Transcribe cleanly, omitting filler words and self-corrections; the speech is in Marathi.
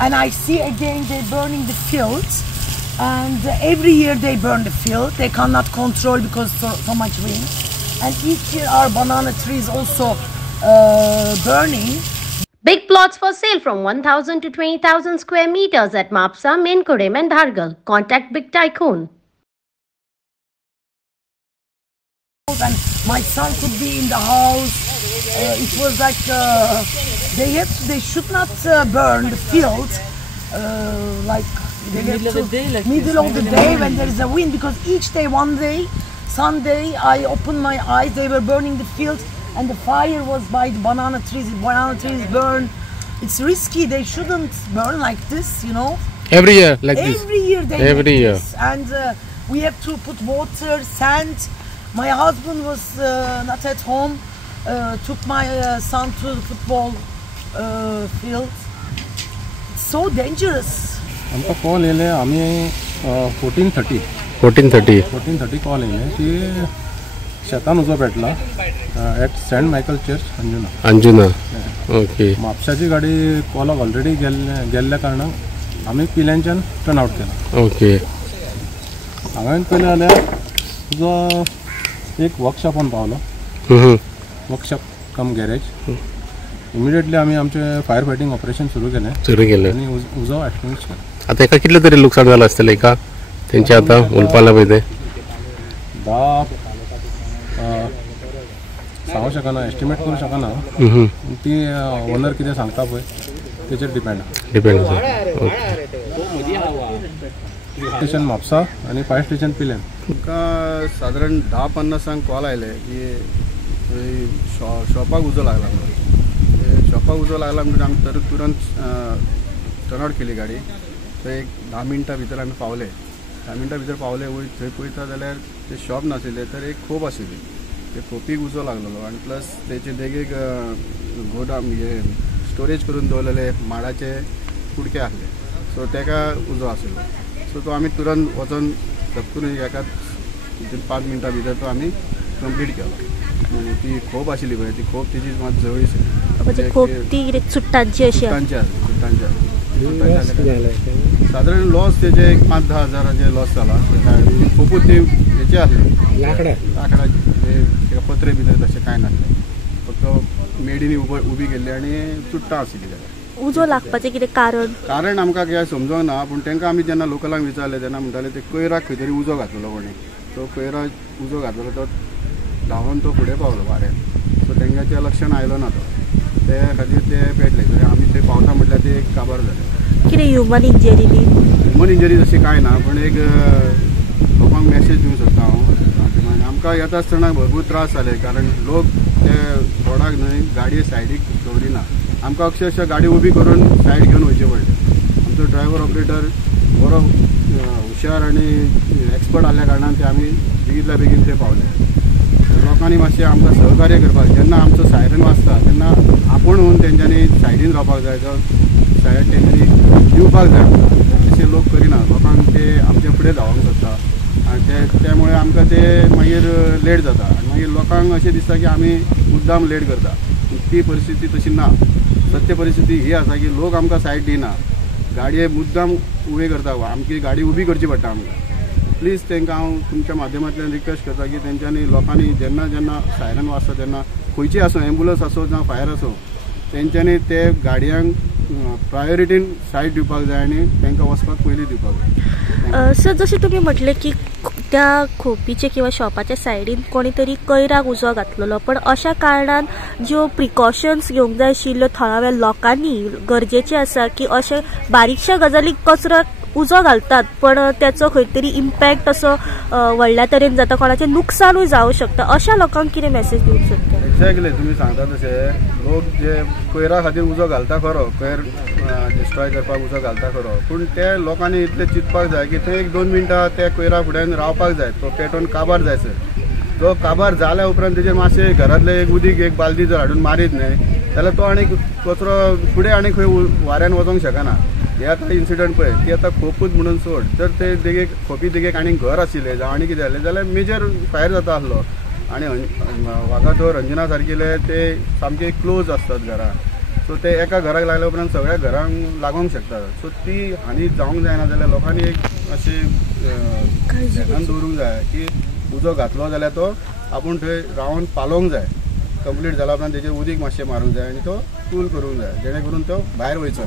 and I see again they burning the fields, and every year they burn the field. They cannot control because so much wind, and each year our banana trees also burning. Big plots for sale from 1,000 to 20,000 square meters at Mapsa, Menkodem and Dhargal. Contact Big Tycoon. And my son could be in the house. It was like they should not burn the field like middle of the day when there is a wind, because each day, one day, Sunday, I opened my eyes, they were burning the field and the fire was by the banana trees. Banana trees burn. It's risky. They shouldn't burn like this, you know. Every year like this? Every year they make this. And we have to put water, sand. My husband was not at home. Took my son to the football field. It's so dangerous. आमकां कॉल येयले आमी 14:30 कॉल येयले की शेतान उजो पेटला at saint Michael church Anjuna. Okay. म्हापशाची गाडी कॉलाक ऑलरेडी गेल्ल्या कारणान आमी पिल्यांच्यान टर्न आवट केला. ओके. हांवें पयलें जाल्यार तुजो एक वर्कशॉपान पावलो. Workshop cum garage. इमिडिएटली आमी आमचे फायर फायटिंग ऑपरेशन सुरू केलें आनी उजो एक्सटिंग्विश केलो. आता एका कितले तरी लुकसाण जालां आसतलें एका तेंचे आतां उलपाला पळय ते 10 सांगूंक शकना, एस्टिमेट करूंक शकना. ती ओनर कितें सांगता पळय तेचेर डिपेंड स्टेशन म्हापसा आनी फायर स्टेशन पिलें. आमकां सादारण 10-50 कॉल आयले की शॉपाक उजो लागला म्हणून. शॉपाक उजो लागला म्हणून आमी तुरंत टर्न आवट केली गाडी. थंय एक 10 मिनटां भितर आमी पावले. 10 मिनटां भितर पावले वयर थंय पळयता जाल्यार ते शॉप नाशिल्ले तर एक खोप आशिल्ली. ते खोपीक उजो लागलेलो आनी प्लस तेचे देगेक गोडाम हे स्टोरेज करून दवरलेले माडाचे कुडके आसले, सो तेका उजो आशिल्लो. सो तो आमी तुरंत वचून झपकून एकाच 5 मिनटां भितर तो आमी कंप्लीट केलो. ती खोप आशिल्ली पळय ती खोप तेजी मात जवळ आशिल्ली. सुट्टांची साधारण लॉस तेजे 5-10 हजाराचे लॉस जाला. खूपच ते हेचे आसले लाकडाचे पत्रे भितर तशें कांय नासलें. फक्त मेडीनी उबी केल्ली आनी चुट्टां आशिल्ली. जाल्यार उजो लागपाचें कितें कारण आमकां काय समजूंक ना. पूण तांकां आमी जेन्ना लोकलांक विचारलें तेन्ना म्हणटाले ते कोयराक खंय तरी उजो घातलेलो कोणी. तो कोयराक उजो घातलेलो तो धांवन तो फुडें पावलो वाऱ्यान. सो तांकां तें लक्षान आयलो ना तो. ते खातीर ते पेटले. तरी आमी थंय पावता म्हटल्यार ते काबार जाले. कितें ह्युमन इंजरी तशी कांय ना, पूण एक लोकांक मॅसेज दिवंक सोदता हांव. आमकां येता आसतना भरपूर त्रास जाले कारण लोक ते रोडाक न्हय गाडये सायडीक दवरिना. आमकां अक्षरशः गाडी उबी करून सायड घेवन वयचें पडलें. आमचो ड्रायव्हर ऑपरेटर बरो हुशार आनी एक्सपर्ट आसल्या कारणान ते आमी बेगींतल्या बेगीन ते पावले. लोकांनी मातशें आमकां सहकार्य करपाक, जेन्ना आमचो सायरन वाजता तेन्ना आपूण होवन तेंच्यांनी सायडीन रावपाक जाय, तो सायड तेंच्यांनी दिवपाक जाय. तशें लोक करिना. लोकांक ते आमचे फुडें धांवंक सोदता आनी त्यामुळे आमकां ते मागीर लेट जाता. आनी मागीर लोकांक अशें दिसता की आमी मुद्दाम लेट करता. ती परिस्थिती तशी ना. सत्य परिस्थिती ही आसा की लोक आमकां सायड दिना, गाडये मुद्दाम उबे करता. आमची गाडी उबी करची पडटा आमकां. प्लीज तांकां हांव तुमच्या माध्यमांतल्यान रिक्वेस्ट करता की तेंच्यांनी लोकांनी जेन्ना सायरन वाजता तेन्ना खंयची आसूं, एम्बुलन्स आसूं जावं फायर आसूं, तेंच्यांनी ते गाडयांक प्रायोरिटीन सायड दिवपाक जाय आनी तांकां वचपाक पयलीं दिवपाक जाय. सर, जशें तुमी म्हटलें की त्या खोपीचे किंवा शॉपाच्या सायडीन कोणी तरी कोयराक उजो घातलेलो, पण अशा कारणान ज्यो प्रिकॉशन्स घेवंक जाय आशिल्ल्यो थळाव्या लोकांनी गरजेचें आसा की अशे बारीकशा गजालीक कचरो उजो घालतात पण त्याचो खंय तरी इम्पॅक्ट असो व्हडल्या तरेन जाता, कोणाचें नुकसानूय जावंक शकता. अशा लोकांक कितें मॅसेज दिवंक सोदता? एक्झॅक्टली तुमी सांगता तशें लोक जे कोयरा खातीर उजो घालता खरो, कोयर डिस्ट्रॉय करपाक उजो घालता खरो, पूण ते लोकांनी इतलें चिंतपाक जाय की थंय 1-2 मिनटां त्या कोयरा फुड्यान रावपाक जाय. तो पेटोवन काबार जायसर. तो काबार जाल्या उपरांत तेजेर मातशें घरांतले एक उदीक एक बालदी जर हाडून मारीत न्हय जाल्यार तो आनीक कचरो फुडें आनीक खंय वाऱ्यान वचोंक शकना. हे आतां इन्सिडंट पळय ती आतां खोपूच म्हणून सोड. जर ते देगेक खोपी देगेक आनी घर आशिल्लें जावं आनी कितें जालें जाल्यार मेजर फायर जाता आसलो. आनी वागातोर अंजना सारकिले ते सामके क्लोज आसतात घरा. सो ते एका घराक लागल्या उपरांत सगळ्या घरांक लागूंक शकता. सो ती हानी जावंक जायना जाल्यार लोकांनी एक अशें ध्यानान दवरूंक जाय की उजो घातलो जाल्यार तो आपूण थंय रावन पालोवंक जाय. कंप्लीट जाला उपरांत तेजेर उदीक मातशें मारूंक जाय आनी तो कूल करूंक जाय जेणे करून तो भायर वयचो ना.